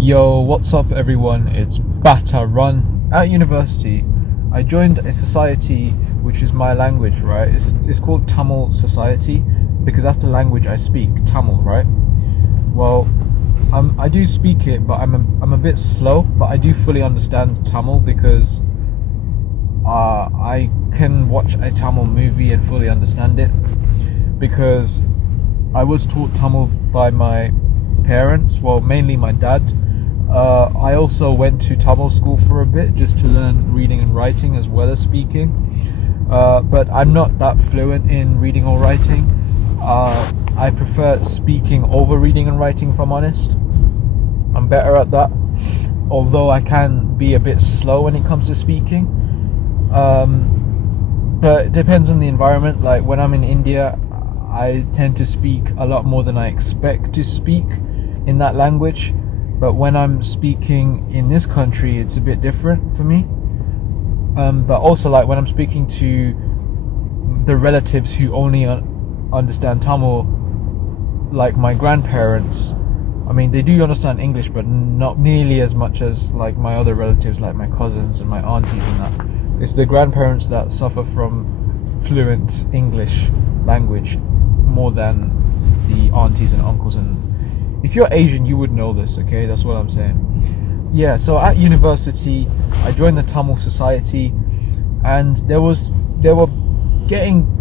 Yo, what's up everyone? It's BATARUN. At university, I joined a society which is my language, right? It's called Tamil Society because that's the language I speak, Tamil, right? Well, I do speak it, but I'm a bit slow, but I do fully understand Tamil because I can watch a Tamil movie and fully understand it because I was taught Tamil by my parents, well, mainly my dad. I also went to Tamil school for a bit just to learn reading and writing as well as speaking, but I'm not that fluent in reading or writing. I prefer speaking over reading and writing, if I'm honest. I'm better at that, although I can be a bit slow when it comes to speaking. But it depends on the environment. Like when I'm in India, I tend to speak a lot more than I expect to speak in that language. But when I'm speaking in this country, it's a bit different for me. But also, like when I'm speaking to the relatives who only understand Tamil, like my grandparents, I mean, they do understand English, but not nearly as much as like my other relatives, like my cousins and my aunties and that. It's the grandparents that suffer from fluent English language more than the aunties and uncles. And if you're Asian, you would know this, okay? That's what I'm saying. Yeah, so at university, I joined the Tamil Society, and they were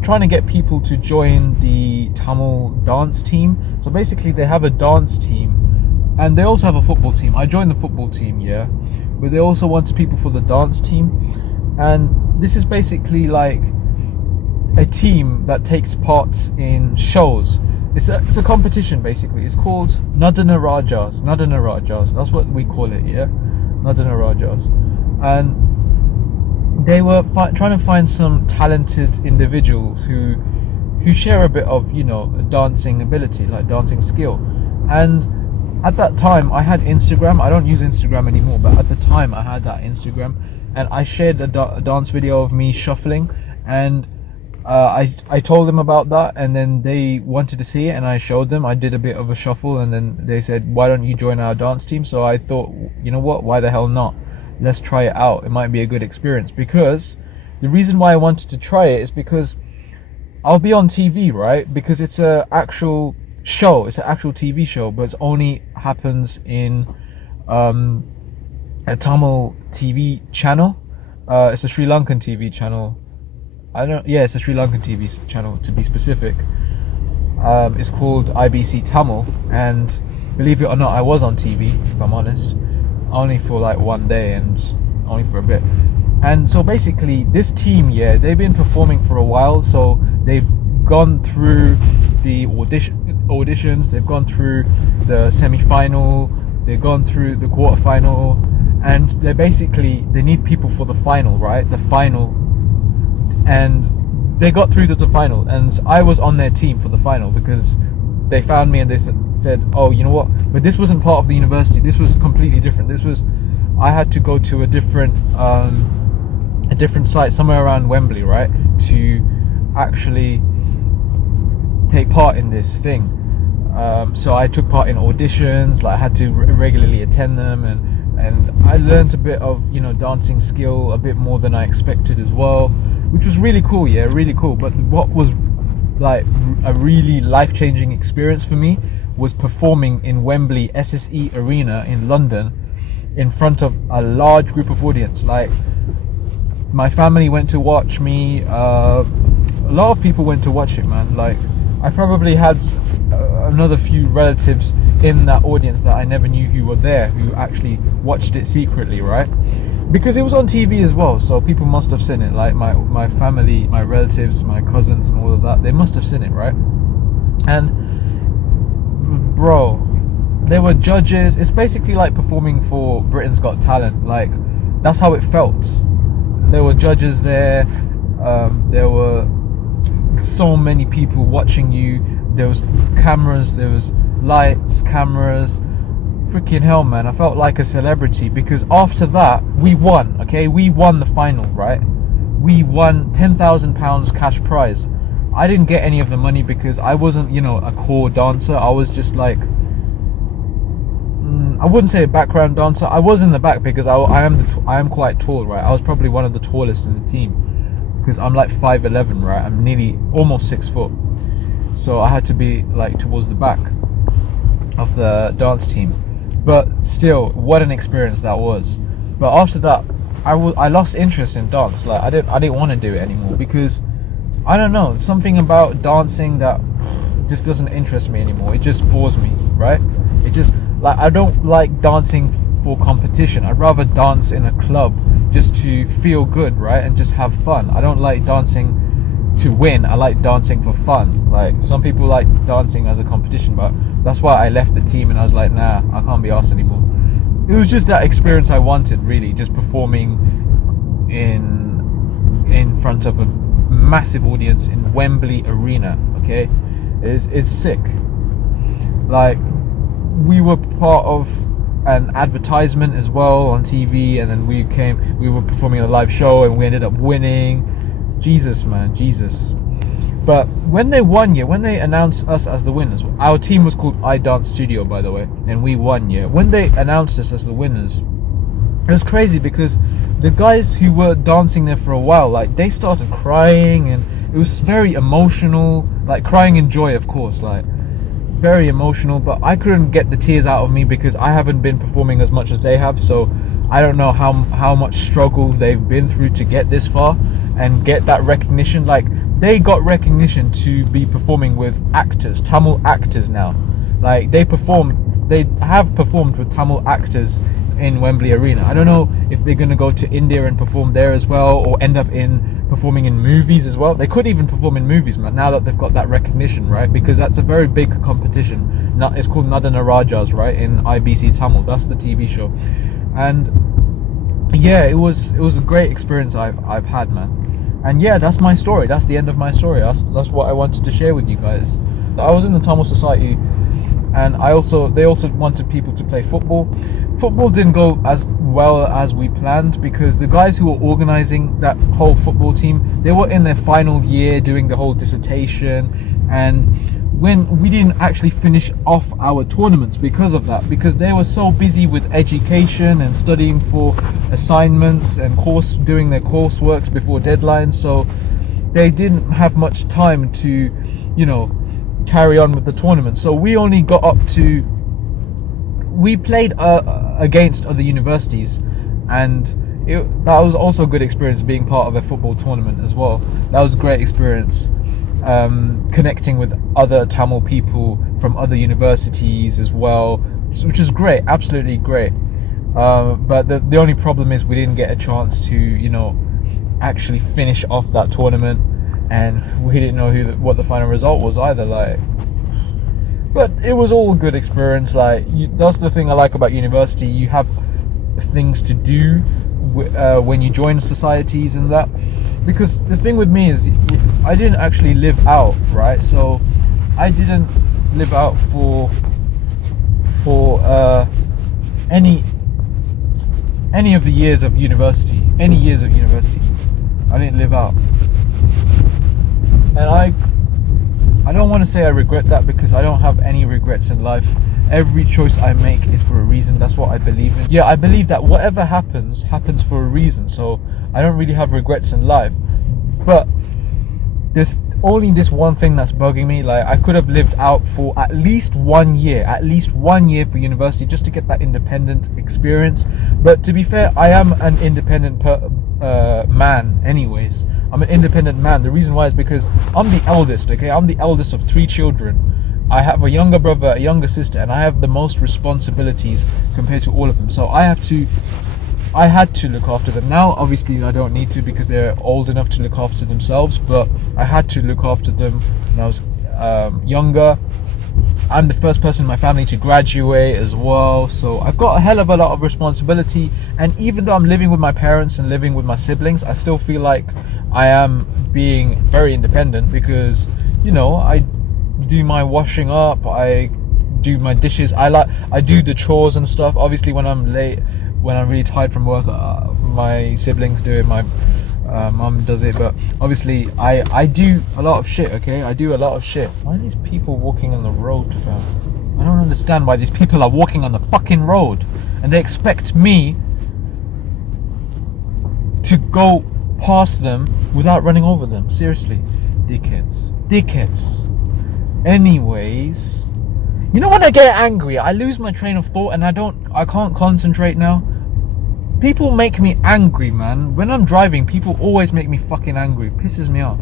trying to get people to join the Tamil dance team. So basically, they have a dance team, and they also have a football team. I joined the football team, yeah, but they also wanted people for the dance team, and this is basically like a team that takes part in shows. It's a competition, basically. It's called Nadana Rajas. That's what we call it, yeah? Nadana Rajas. And they were trying to find some talented individuals who share a bit of, dancing ability, like dancing skill. And at that time, I had Instagram. I don't use Instagram anymore, but at the time, I had that Instagram. And I shared a dance video of me shuffling, and I told them about that, and then they wanted to see it, and I showed them. I did a bit of a shuffle, and then they said, why don't you join our dance team? So I thought, you know what, why the hell not? Let's try it out. It might be a good experience. Because the reason why I wanted to try it is because I'll be on TV, right? Because it's an actual show. It's an actual TV show, but it only happens in a Tamil TV channel. It's a Sri Lankan TV channel. It's a Sri Lankan TV channel to be specific. It's called IBC Tamil, and believe it or not, I was on TV, if I'm honest, only for like one day and only for a bit. And so basically, this team, they've been performing for a while, so they've gone through the auditions, they've gone through the semi-final, they've gone through the quarter-final, and they need people for the final, right? The final. And they got through to the final, and I was on their team for the final because they found me and they said, oh, you know what, but this wasn't part of the university. This was completely different. I had to go to a different site somewhere around Wembley, right, to actually take part in this thing. So I took part in auditions, like I had to regularly attend them, and I learned a bit of dancing skill, a bit more than I expected as well, which was really cool, really cool. But what was like a really life-changing experience for me was performing in Wembley SSE Arena in London in front of a large group of audience. Like my family went to watch me, a lot of people went to watch it, man. Like I probably had another few relatives in that audience that I never knew who were there, who actually watched it secretly, right? Because it was on TV as well, so people must have seen it. Like my family, my relatives, my cousins and all of that, they must have seen it, right? And bro, there were judges. It's basically like performing for Britain's Got Talent. Like that's how it felt. There were judges there. There were so many people watching you. There was cameras, there was lights, cameras. Freaking hell, man, I felt like a celebrity because after that we won. We won the final, right? We won £10,000 cash prize. I didn't get any of the money because I wasn't, you know, a core dancer. I was just like, I wouldn't say a background dancer. I was in the back because I am quite tall, right? I was probably one of the tallest in the team because I'm like 5'11", right? I'm nearly almost 6 foot, so I had to be like towards the back of the dance team. But still, what an experience that was. But after that, I lost interest in dance. Like I didn't want to do it anymore because I don't know, something about dancing that just doesn't interest me anymore. It just bores me, right? It just, like, I don't like dancing for competition. I'd rather dance in a club just to feel good, right? And just have fun. I don't like dancing to win. I like dancing for fun. Like, some people like dancing as a competition, but that's why I left the team and I was like, nah, I can't be arsed anymore. It was just that experience I wanted, really, just performing in front of a massive audience in Wembley Arena. Okay, it's sick. Like, we were part of an advertisement as well on TV, and then we were performing a live show and we ended up winning. Jesus, man, Jesus. But when they announced us as the winners, our team was called I Dance Studio, by the way, and we won, yeah. When they announced us as the winners, it was crazy because the guys who were dancing there for a while, like, they started crying, and it was very emotional, like crying in joy, of course, like very emotional. But I couldn't get the tears out of me because I haven't been performing as much as they have, so I don't know how much struggle they've been through to get this far and get that recognition. Like, they got recognition to be performing with actors, Tamil actors now. Like, they have performed with Tamil actors in Wembley Arena. I don't know if they're going to go to India and perform there as well, or end up performing in movies as well. They could even perform in movies, man, now that they've got that recognition, right? Because that's a very big competition. It's called Nadana Rajas, right, in IBC Tamil. That's the TV show. And yeah, it was a great experience I've had, man. And yeah, that's my story. That's the end of my story. That's what I wanted to share with you guys. I was in the Tamil Society, and they also wanted people to play football. Football didn't go as well as we planned because the guys who were organizing that whole football team, they were in their final year doing the whole dissertation, and when we didn't actually finish off our tournaments because of that, because they were so busy with education and studying for assignments and doing their courseworks before deadlines, so they didn't have much time to, you know, carry on with the tournament. So we only got up to, we played against other universities, and that was also a good experience, being part of a football tournament as well. That was a great experience, connecting with other Tamil people from other universities as well, which is great, absolutely great. But the only problem is we didn't get a chance to, you know, actually finish off that tournament, and we didn't know what the final result was either. Like, but it was all a good experience. Like, that's the thing I like about university. You have things to do when you join societies and that. Because the thing with me is, I didn't actually live out, right? So I didn't live out for any of the years of university. I didn't live out, and I don't want to say I regret that, because I don't have any regrets in life. Every choice I make is for a reason. That's what I believe in. Yeah, I believe that whatever happens for a reason. So I don't really have regrets in life. But there's only this one thing that's bugging me. Like, I could have lived out for at least 1 year for university, just to get that independent experience. But to be fair, I am an independent man anyways. I'm an independent man. The reason why is because I'm the eldest, okay? I'm the eldest of 3 children. I have a younger brother, a younger sister, and I have the most responsibilities compared to all of them. So I had to look after them. Now, obviously, I don't need to because they're old enough to look after themselves, but I had to look after them when I was younger. I'm the first person in my family to graduate as well, so I've got a hell of a lot of responsibility. And even though I'm living with my parents and living with my siblings, I still feel like I am being very independent, because, you know, I do my washing up, I do my dishes, I do the chores and stuff. Obviously, when I'm late, when I'm really tired from work, my siblings do it, my mum does it, but obviously I do a lot of shit, okay? I do a lot of shit. Why are these people walking on the road, fam? I don't understand why these people are walking on the fucking road and they expect me to go past them without running over them. Seriously. Dickheads. Anyways, you know when I get angry, I lose my train of thought and I can't concentrate now. People make me angry, man. When I'm driving, people always make me fucking angry. It pisses me off.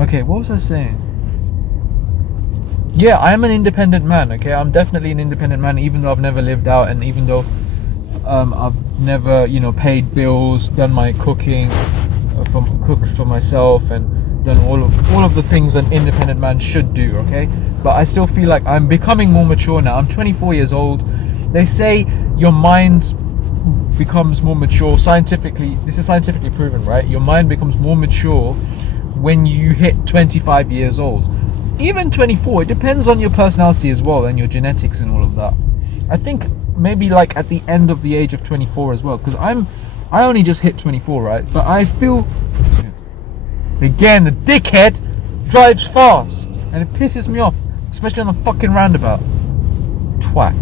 Okay, what was I saying? Yeah, I am an independent man, okay? I'm definitely an independent man, even though I've never lived out and even though I've never, paid bills, done my cooking, cooked for myself and done all of the things an independent man should do, okay? But I still feel like I'm becoming more mature now. I'm 24 years old. They say your mind becomes more mature scientifically. This is scientifically proven, right? Your mind becomes more mature when you hit 25 years old. Even 24, it depends on your personality as well and your genetics and all of that. I think maybe like at the end of the age of 24 as well, because I only just hit 24, right? But I feel, again, the dickhead drives fast and it pisses me off, especially on the fucking roundabout. Twat.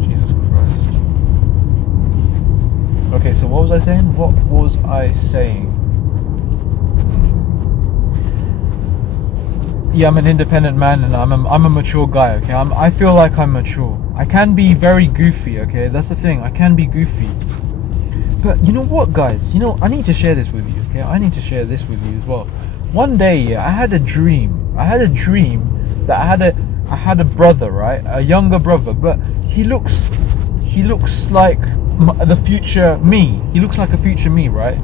Jesus Christ. Okay, so what was I saying? Yeah, I'm an independent man and I'm a mature guy, okay? I feel like I'm mature. I can be very goofy, okay? That's the thing, I can be goofy. But you know what, guys? I need to share this with you, okay? I need to share this with you as well. One day, I had a dream. I had a dream that I had a brother, right? A younger brother, but he looks like the future me. He looks like a future me, right?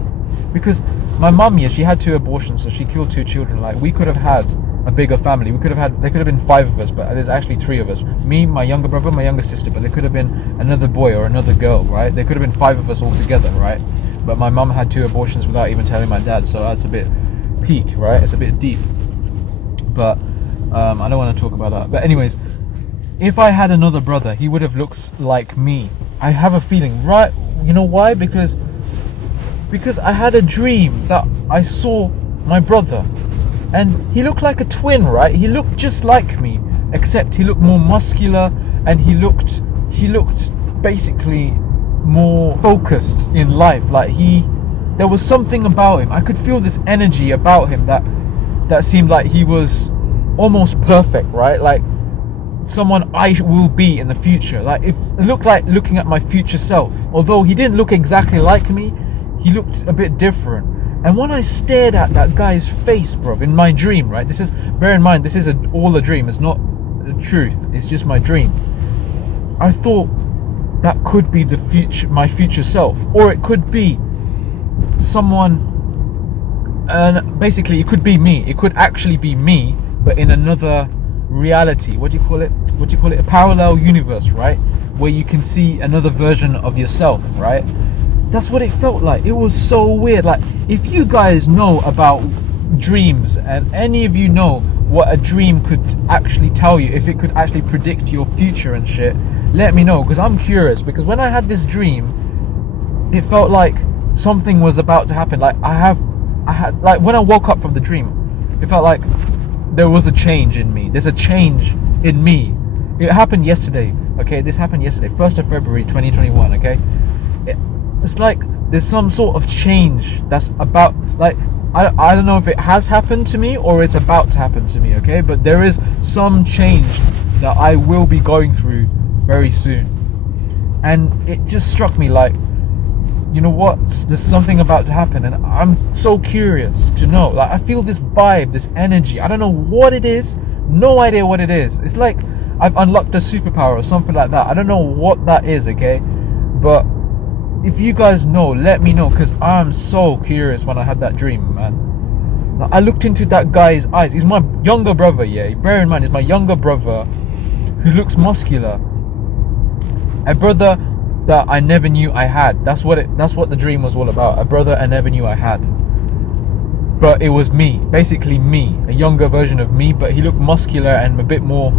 Because my mum, she had 2 abortions, so she killed 2 children. Like, we could have had a bigger family. There could have been 5 of us, but there's actually 3 of us. Me, my younger brother, my younger sister, but there could have been another boy or another girl, right? There could have been 5 of us all together, right? But my mum had 2 abortions without even telling my dad, so that's a bit peak, right? It's a bit deep. But I don't want to talk about that. But anyways, if I had another brother, he would have looked like me. I have a feeling, right? You know why? Because I had a dream that I saw my brother and he looked like a twin, right? He looked just like me, except he looked more muscular and he looked basically more focused in life. Like there was something about him. I could feel this energy about him that seemed like he was almost perfect, right? Like someone I will be in the future. Like it looked like looking at my future self. Although he didn't look exactly like me, he looked a bit different. And when I stared at that guy's face, bro, in my dream, right? Bear in mind, this is all a dream. It's not the truth. It's just my dream. I thought that could be my future self, or it could be someone. And basically, it could be me. It could actually be me, but in another reality. What do you call it? A parallel universe, right? Where you can see another version of yourself, right? That's what it felt like. It was so weird. Like, if you guys know about dreams and any of you know what a dream could actually tell you, if it could actually predict your future and shit, let me know, because I'm curious. Because when I had this dream, it felt like something was about to happen. Like I had like when I woke up from the dream, it felt like there was a change in me. There's a change in me. It happened yesterday. Okay, this happened yesterday, 1st of February 2021. Okay, it's like there's some sort of change that's about, like, I don't know if it has happened to me or it's about to happen to me, okay? But there is some change that I will be going through very soon. And it just struck me like, you know what? There's something about to happen and I'm so curious to know. Like, I feel this vibe, this energy. I don't know what it is. No idea what it is. It's like I've unlocked a superpower or something like that. I don't know what that is, okay? But if you guys know, let me know, because I'm so curious when I had that dream, man. Like, I looked into that guy's eyes. He's my younger brother, yeah. Bear in mind, he's my younger brother who looks muscular. A brother that I never knew I had. That's what the dream was all about. A brother I never knew I had. But it was me, basically me, a younger version of me, but he looked muscular and a bit more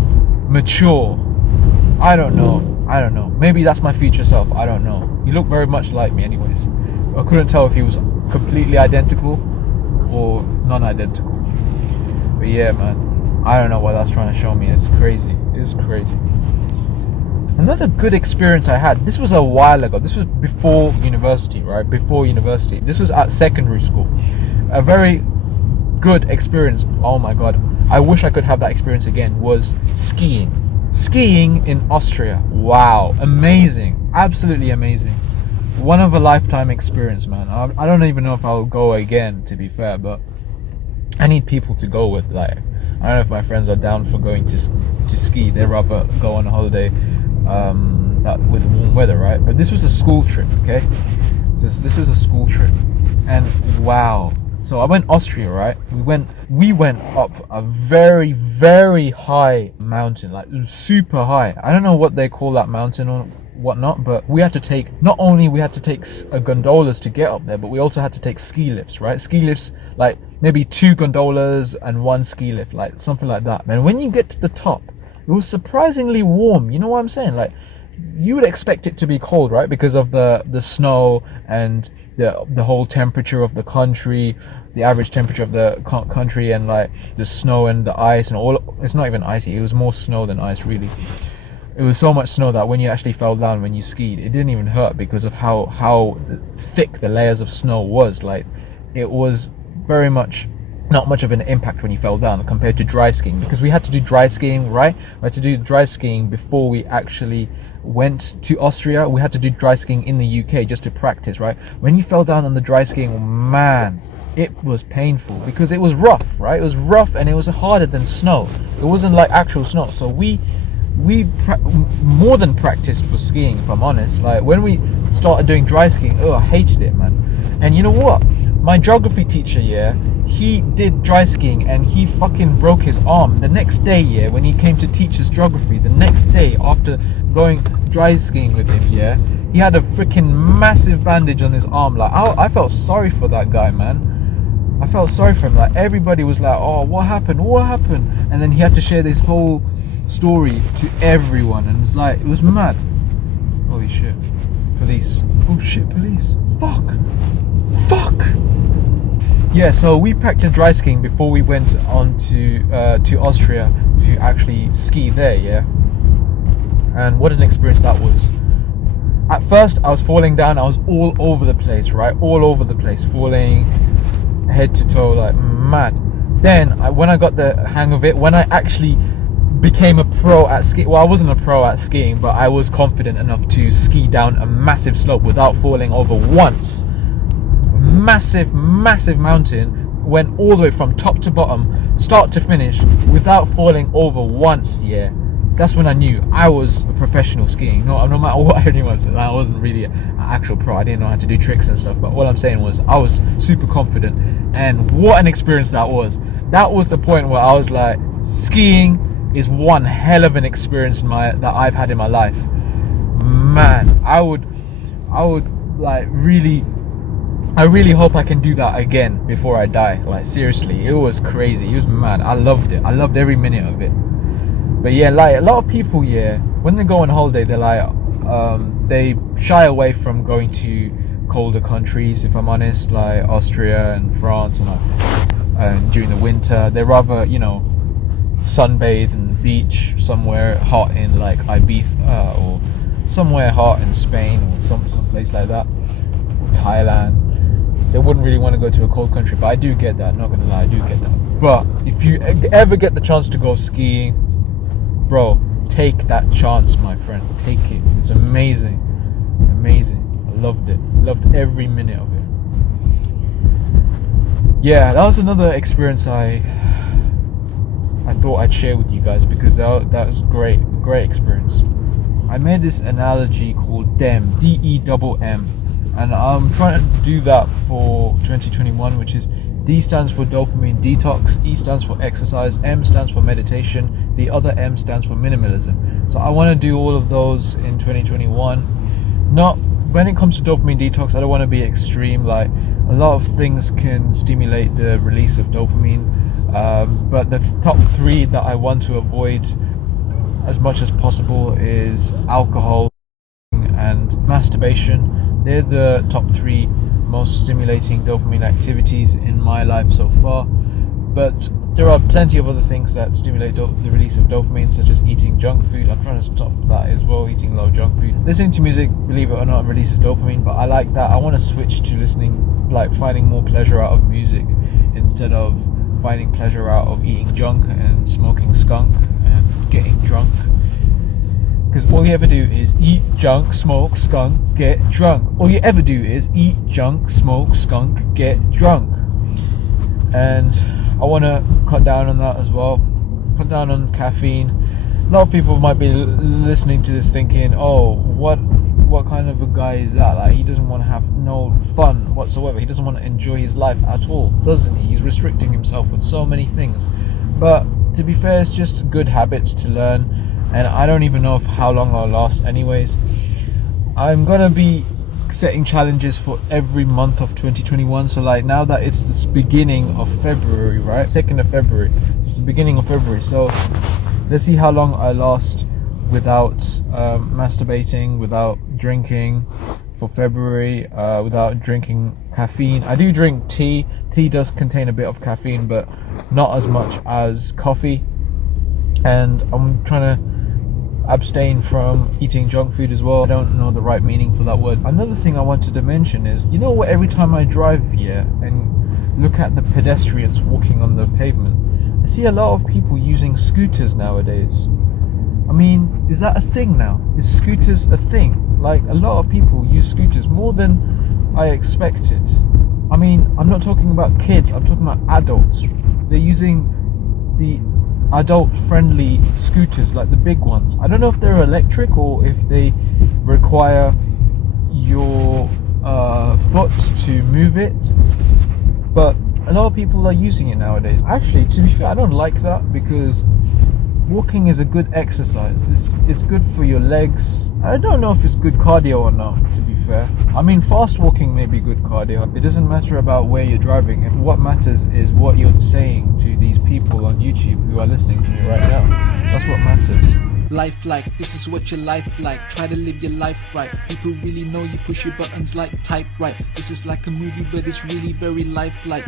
mature. I don't know. Maybe that's my future self. I don't know. He looked very much like me anyways. I couldn't tell if he was completely identical or non-identical. But yeah, man, I don't know what that's trying to show me. It's crazy. It's crazy. Another good experience I had, this was a while ago. This was before university, right? Before university. This was at secondary school. A very good experience. Oh my God. I wish I could have that experience again. Was skiing. Skiing in Austria. Wow. Amazing. Absolutely amazing. One of a lifetime experience, man. I don't even know if I'll go again, to be fair, but I need people to go with. Like, I don't know if my friends are down for going to ski. They'd rather go on a holiday with warm weather, right? But this was a school trip, okay? This was a school trip, and wow. So I went Austria, right? We went up a very, very high mountain, like super high. I don't know what they call that mountain or whatnot, but we had to take, not only we had to take gondolas to get up there, but we also had to take ski lifts, right? Ski lifts, like maybe 2 gondolas and 1 ski lift, like something like that. Man, when you get to the top, it was surprisingly warm. You know what I'm saying? Like, you would expect it to be cold, right? Because of the snow and the whole temperature of the country, the average temperature of the country, and like the snow and the ice and all. It's not even icy. It was more snow than ice, really. It was so much snow that when you actually fell down when you skied, it didn't even hurt because of how thick the layers of snow was. Like, it was very much not much of an impact when you fell down compared to dry skiing, because we had to do dry skiing, right? We had to do dry skiing before we actually went to Austria. We had to do dry skiing in the UK just to practice, right? When you fell down on the dry skiing, man, it was painful because it was rough, right? It was rough and it was harder than snow. It wasn't like actual snow. So we more than practiced for skiing, if I'm honest. Like, when we started doing dry skiing, I hated it, man. And you know what? My geography teacher, he did dry skiing and he fucking broke his arm the next day, when he came to teach us geography. The next day after going dry skiing with him, he had a freaking massive bandage on his arm. Like, I felt sorry for that guy, man. I felt sorry for him. Like, everybody was like, oh, what happened? And then he had to share this whole story to everyone, and it was mad. Holy shit. Police. Oh shit, police. Fuck. Yeah, so we practiced dry skiing before we went on to Austria to actually ski there, and what an experience that was. At first I was falling down. I was all over the place, right? All over the place, falling head to toe like mad. Then when I got the hang of it, when I actually became a pro at skiing. Well, I wasn't a pro at skiing, but I was confident enough to ski down a massive slope without falling over once. Massive mountain, went all the way from top to bottom, start to finish, without falling over once. That's when I knew I was a professional skiing. No matter what anyone said, I wasn't really an actual pro. I didn't know how to do tricks and stuff, but what I'm saying was I was super confident, and what an experience that was. That was the point where I was like, skiing is one hell of an experience that I've had in my life. Man, I would like I really hope I can do that again before I die. Like, seriously, it was crazy. It was mad. I loved it. I loved every minute of it. But yeah, like a lot of people, when they go on holiday, they're like, they shy away from going to colder countries, if I'm honest, like Austria and France, and during the winter, they rather, sunbathe in the beach somewhere hot in like Ibiza, or somewhere hot in Spain, or some place like that, or Thailand. They wouldn't really want to go to a cold country, but I do get that, not gonna lie, I do get that. But if you ever get the chance to go skiing, bro, take that chance, my friend. Take it. It's amazing. I loved it. Loved every minute of it. Yeah, that was another experience I thought I'd share with you guys, because that was great experience. I made this analogy called DEM, DEMM, and I'm trying to do that for 2021, which is D stands for dopamine detox, E stands for exercise, M stands for meditation, the other M stands for minimalism. So I want to do all of those in 2021. Not when it comes to dopamine detox, I don't want to be extreme. Like, a lot of things can stimulate the release of dopamine, but the top 3 that I want to avoid as much as possible is alcohol and masturbation. They're the top 3 most stimulating dopamine activities in my life so far. But there are plenty of other things that stimulate the release of dopamine, such as eating junk food. I'm trying to stop that as well, eating a lot of junk food. Listening to music, believe it or not, releases dopamine, but I like that. I want to switch to listening, like finding more pleasure out of music instead of finding pleasure out of eating junk and smoking skunk and getting drunk. Because all you ever do is eat junk, smoke skunk, get drunk. All you ever do is eat junk, smoke skunk, get drunk. And I want to cut down on that as well. Cut down on caffeine. A lot of people might be listening to this thinking, oh, what kind of a guy is that? Like, he doesn't want to have no fun whatsoever. He doesn't want to enjoy his life at all, doesn't he? He's restricting himself with so many things. But to be fair, it's just good habits to learn, and I don't even know how long I'll last anyways. I'm gonna be setting challenges for every month of 2021. So like, now that it's the beginning of February, right? 2nd of February. It's the beginning of February. So let's see how long I last without masturbating, without drinking for February, without drinking caffeine. I do drink tea. Tea does contain a bit of caffeine, but not as much as coffee. And I'm trying to abstain from eating junk food as well. I don't know the right meaning for that word. Another thing I wanted to mention is, you know what, every time I drive here and look at the pedestrians walking on the pavement, I see a lot of people using scooters nowadays. I mean, is that a thing now? Is scooters a thing? Like, a lot of people use scooters more than I expected. I mean, I'm not talking about kids, I'm talking about adults. They're using the adult-friendly scooters, like the big ones. I don't know if they're electric or if they require your foot to move it, but a lot of people are using it nowadays. Actually, to be fair, I don't like that, because walking is a good exercise. It's good for your legs. I don't know if it's good cardio or not, to be fair. I mean, fast walking may be good cardio. It doesn't matter about where you're driving. What matters is what you're saying to these people on YouTube who are listening to me right now. That's what matters. Life like, this is what your life like. Try to live your life right. People really know you push your buttons like type right. This is like a movie, but it's really very lifelike.